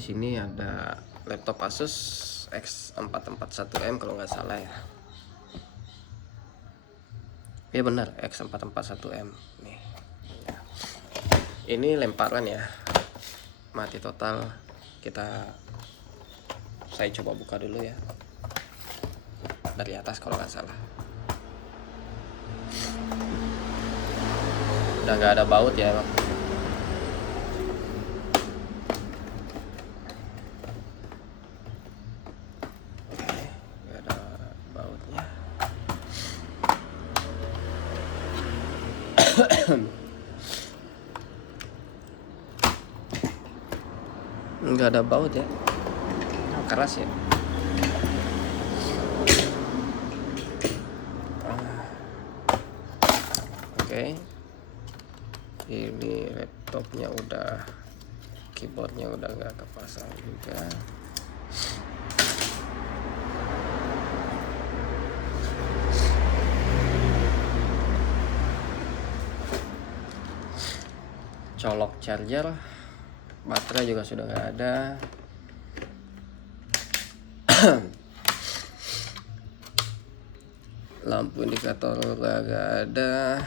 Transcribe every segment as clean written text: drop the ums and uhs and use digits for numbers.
Di sini ada laptop Asus X441M kalau nggak salah ya. Iya benar, X441M nih. Ini lemparan ya. Mati total. Saya coba buka dulu ya. Dari atas kalau nggak salah. Udah nggak ada baut ya emang. Nggak ada baut ya, keras ya. Oke, ini laptopnya udah, keyboardnya udah nggak kepasang juga. Colok charger, baterai juga sudah nggak ada. Lampu indikator nggak ada.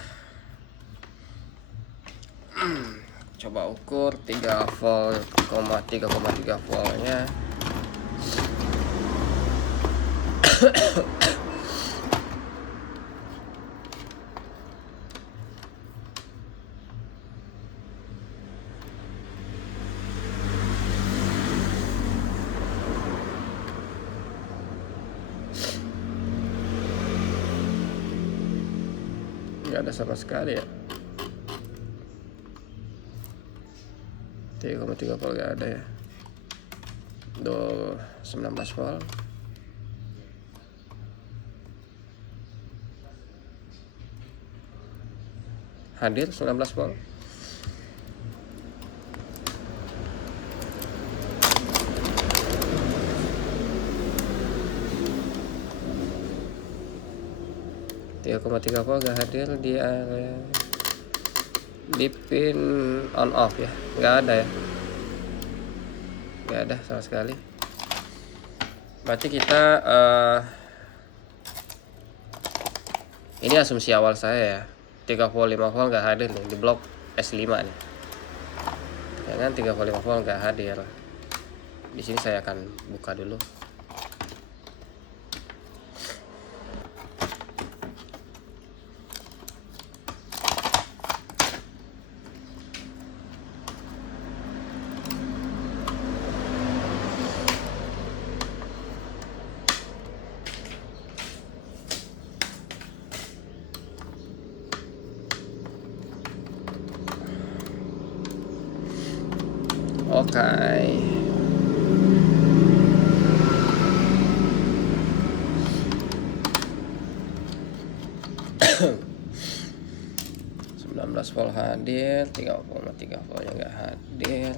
Coba ukur 3 volt, 3,3 voltnya. Nggak ada sama sekali ya. 3,3 volt nggak ada ya. 19 volt. Hadir 19 volt. Tiga volt nggak hadir di area di pin on off ya, nggak ada ya, nggak ada sama sekali. Berarti kita ini asumsi awal saya ya, 3 volt 5 volt nggak hadir nih di blok S5 nih ya kan. 3 volt 5 volt nggak hadir. Di sini saya akan buka dulu. Oke. 19 volt hadir, 3,3 voltnya nggak hadir.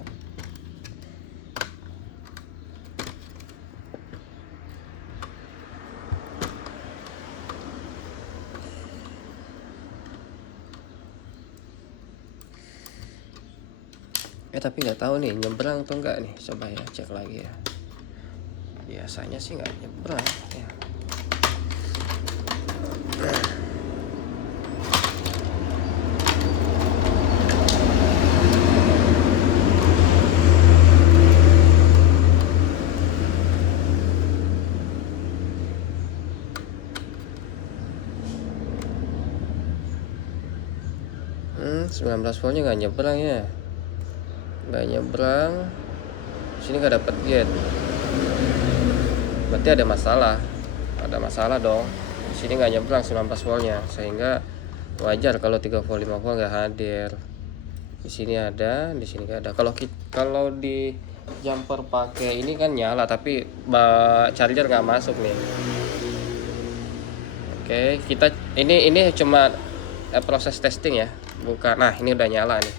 Tapi nggak tahu nih nyebrang atau enggak nih. Coba ya cek lagi ya. Biasanya sih nggak nyebrang ya. Hmm, 19 voltnya nggak nyebrang ya. Nggak nyebrang. Sini nggak dapet gate. Berarti ada masalah dong. Di sini nggak nyebrang 19 voltnya, sehingga wajar kalau 3 volt 5 volt nggak hadir. Di sini ada, di sini nggak ada. Kalau di jumper pakai ini kan nyala, tapi charger nggak masuk nih. Oke, kita ini cuma proses testing ya, bukan. Nah, ini udah nyala nih.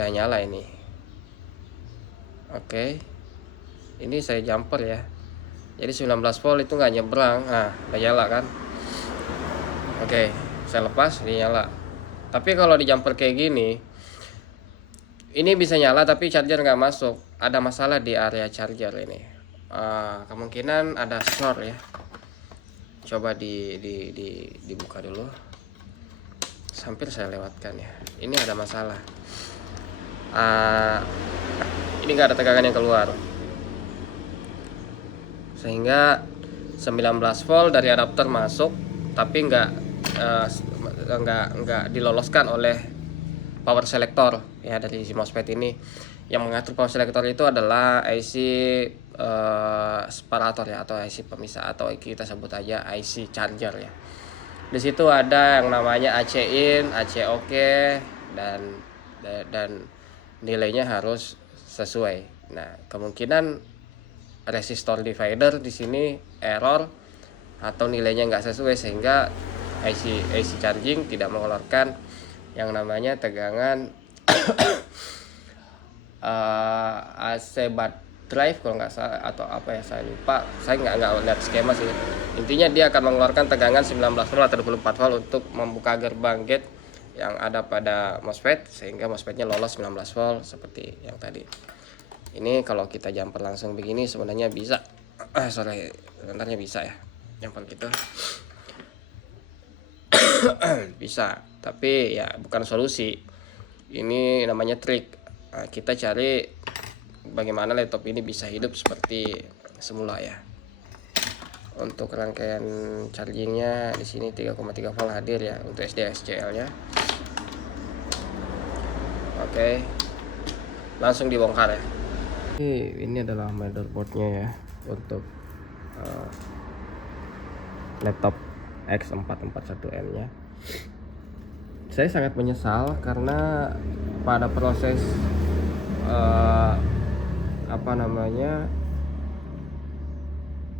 Udah nyala ini. Oke. Ini saya jumper ya. Jadi 19 volt itu nggak nyebrang. Nah, udah nyala kan. Oke, saya lepas, dia nyala. Tapi kalau di jumper kayak gini, ini bisa nyala tapi charger nggak masuk. ada masalah di area charger ini. Kemungkinan ada short ya. Coba dibuka dulu. Hampir saya lewatkan ya. Ini ada masalah. Ini nggak ada tegangan yang keluar, sehingga 19 volt dari adapter masuk, tapi nggak diloloskan oleh power selector ya dari si MOSFET ini. Yang mengatur power selector itu adalah IC separator ya, atau IC pemisah, atau kita sebut aja IC charger ya. Di situ ada yang namanya AC in, AC OK, dan nilainya harus sesuai. Nah, kemungkinan resistor divider di sini error atau nilainya nggak sesuai, sehingga IC charging tidak mengeluarkan yang namanya tegangan AC baud drive kalau nggak salah, atau apa ya, saya lupa, saya nggak lihat skema sih. Intinya dia akan mengeluarkan tegangan 19 volt atau 24 volt untuk membuka gerbang gate yang ada pada MOSFET, sehingga MOSFET-nya lolos 19 volt seperti yang tadi. Ini kalau kita jumper langsung begini sebenarnya bisa, sebenarnya bisa ya, jumper gitu bisa, tapi ya bukan solusi. Ini namanya trik. Kita cari bagaimana laptop ini bisa hidup seperti semula ya. Untuk rangkaian chargingnya di sini 3,3 volt hadir ya untuk SDHCL nya. Oke, langsung dibongkar ya. Ini adalah motherboardnya ya untuk laptop X441M nya. Saya sangat menyesal karena pada proses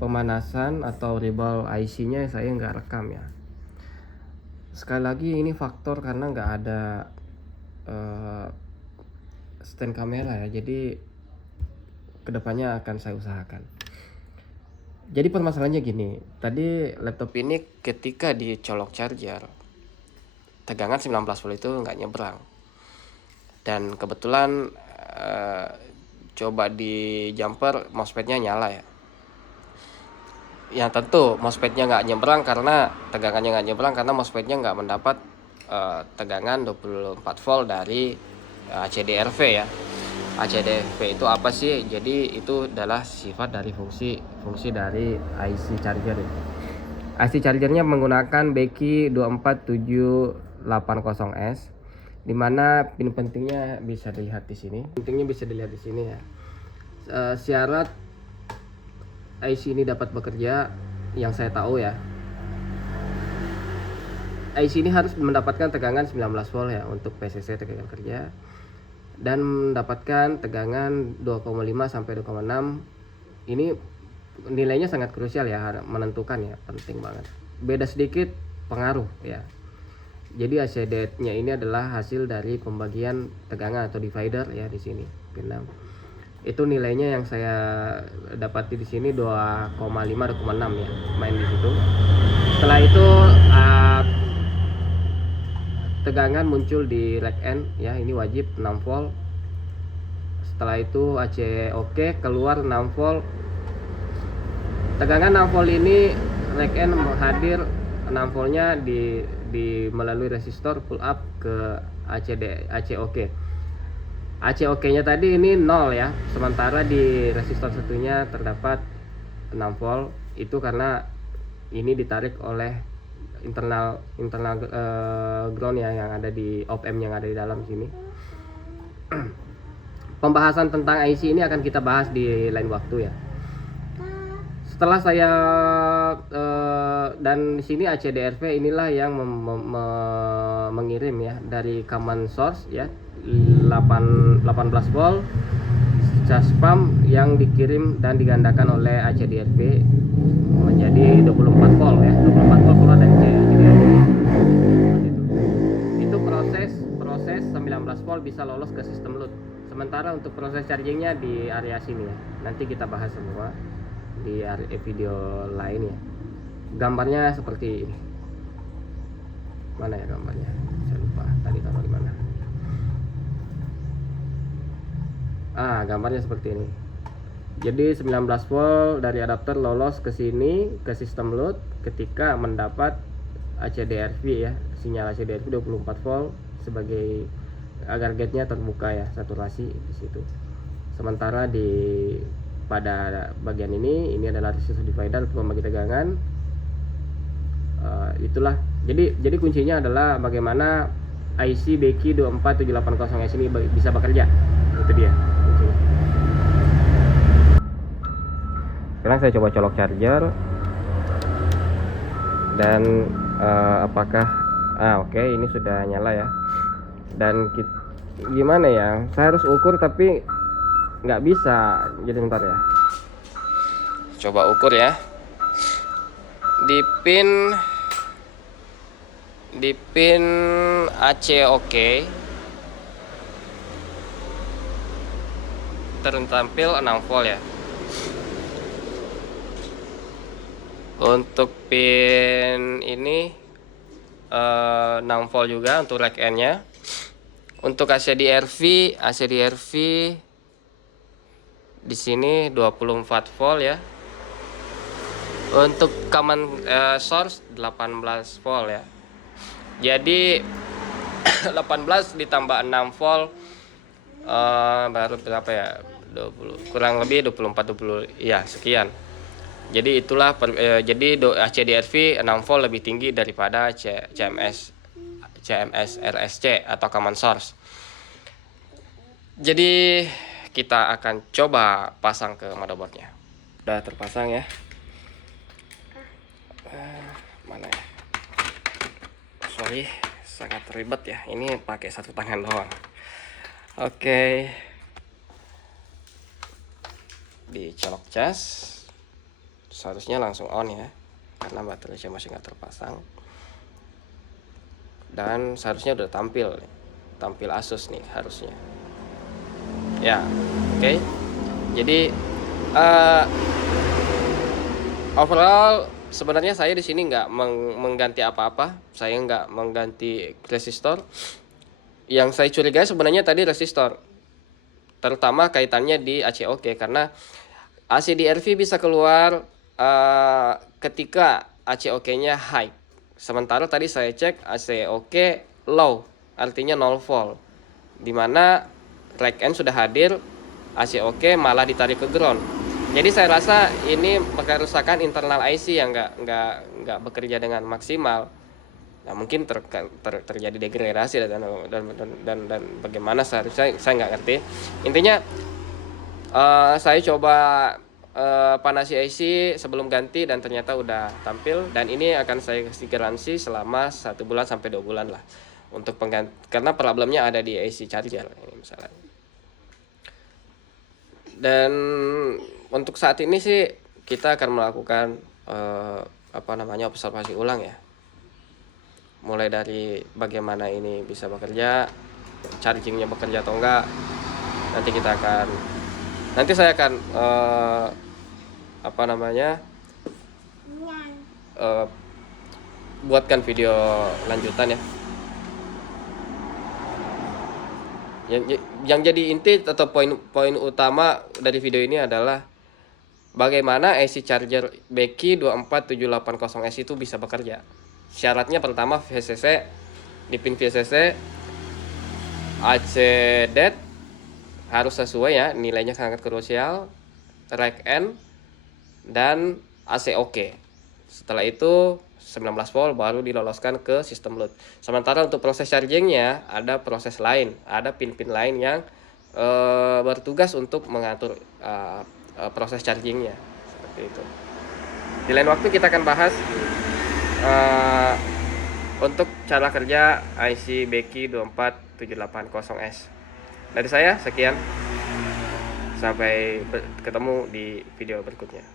pemanasan atau rebel IC-nya saya nggak rekam ya. Sekali lagi ini faktor karena nggak ada stand kamera ya, jadi kedepannya akan saya usahakan. Jadi permasalahannya gini, tadi laptop ini ketika dicolok charger, tegangan 19 volt itu nggak nyebrang, dan kebetulan coba di jumper MOSFET-nya nyala ya. Yang tentu MOSFET-nya nggak nyebrang karena tegangannya nggak nyebrang karena MOSFET-nya nggak mendapat tegangan 24 volt dari ACDRV ya. ACDRV itu apa sih? Jadi itu adalah sifat dari fungsi dari IC charger. IC chargernya menggunakan Becky 24780S, dimana pin pentingnya bisa dilihat di sini. Pentingnya bisa dilihat di sini ya. Syarat IC ini dapat bekerja yang saya tahu ya, IC ini harus mendapatkan tegangan 19 volt ya untuk PCC tegangan kerja, dan mendapatkan tegangan 2,5 sampai 2,6. Ini nilainya sangat krusial ya, menentukan ya, penting banget. Beda sedikit pengaruh ya. Jadi ACD-nya ini adalah hasil dari pembagian tegangan atau divider ya di sini pin 6. Itu nilainya yang saya dapati di sini 2,5 2,6 ya, main di situ. Setelah itu tegangan muncul di rack N ya, ini wajib 6 volt. Setelah itu AC OK keluar 6 volt. Tegangan 6 volt ini rack N hadir 6 voltnya di melalui resistor pull up ke AC OK. AC OK nya tadi ini 0 ya, sementara di resistor satunya terdapat 6 volt. Itu karena ini ditarik oleh internal ground ya, yang ada di op-amp yang ada di dalam sini. Pembahasan tentang IC ini akan kita bahas di lain waktu ya. Setelah saya dan di sini ACDRV inilah yang mengirim ya dari common source ya, 18 volt cas pump yang dikirim dan digandakan oleh ACDRV menjadi 24 volt ya, 24 volt keluar dari ACDRV. Itu proses 19 volt bisa lolos ke sistem load. Sementara untuk proses chargingnya di area sini ya, nanti kita bahas semua di video lain ya. Gambarnya seperti ini. Mana ya gambarnya? Saya lupa tadi taruh di mana. Gambarnya seperti ini. Jadi 19 volt dari adapter lolos ke sini ke sistem load ketika mendapat ACDRV ya, sinyal ACDRV 24 volt sebagai agar gate-nya terbuka ya, saturasi di situ. Sementara pada bagian ini adalah resistor divider untuk membagi tegangan. Itulah. Jadi kuncinya adalah bagaimana IC Becky 24780S ini bisa bekerja. Itu dia kuncinya. Sekarang saya coba colok charger dan apakah oke, ini sudah nyala ya. Dan gimana ya, saya harus ukur tapi nggak bisa, jadi bentar ya, coba ukur ya di pin AC oke, tertampil 6 volt ya. Untuk pin ini 6 volt juga untuk rack N nya. Untuk ACDRV di sini 24 volt ya. Untuk common source 18 volt ya. Jadi 18 ditambah 6 volt baru berapa ya? 20, kurang lebih 24 20 ya, sekian. Jadi itulah jadi ACDRV 6 volt lebih tinggi daripada CMS RSC atau common source. Jadi kita akan coba pasang ke motherboardnya. Udah terpasang ya. Mana ya? Sorry, sangat ribet ya. Ini pakai satu tangan doang. Oke. Dicolok cas. Seharusnya langsung on ya, karena baterainya masih nggak terpasang. Dan seharusnya udah tampil Asus nih harusnya ya. Oke. Jadi overall sebenarnya saya di sini nggak mengganti apa-apa, saya nggak mengganti resistor. Yang saya curigai sebenarnya tadi resistor, terutama kaitannya di ACOK, karena ACDRV bisa keluar ketika ACOK-nya high. Sementara tadi saya cek ACOK low, artinya 0 volt. Dimana rack N sudah hadir, ACOK malah ditarik ke ground. Jadi saya rasa ini kerusakan internal IC yang nggak bekerja dengan maksimal. Nah, mungkin terjadi degradasi dan bagaimana seharusnya saya nggak ngerti. Intinya saya coba panasi IC sebelum ganti dan ternyata udah tampil, dan ini akan saya kasih garansi selama 1 bulan sampai 2 bulan lah untuk pengganti, karena problemnya ada di IC charger ini misalnya. Dan untuk saat ini sih kita akan melakukan observasi ulang ya, mulai dari bagaimana ini bisa bekerja, chargingnya bekerja atau enggak. Nanti saya akan buatkan video lanjutan ya. Yang jadi inti atau poin utama dari video ini adalah bagaimana IC charger Becky 24780S itu bisa bekerja. Syaratnya pertama VCC, di pin VCC AC dead harus sesuai ya, nilainya sangat krusial, rack N dan AC oke. Setelah itu 19 volt baru diloloskan ke sistem load. Sementara untuk proses chargingnya ada proses lain, ada pin-pin lain yang bertugas untuk mengatur proses chargingnya, seperti itu. Di lain waktu kita akan bahas untuk cara kerja IC Becky 24780S. Dari saya sekian, sampai ketemu di video berikutnya.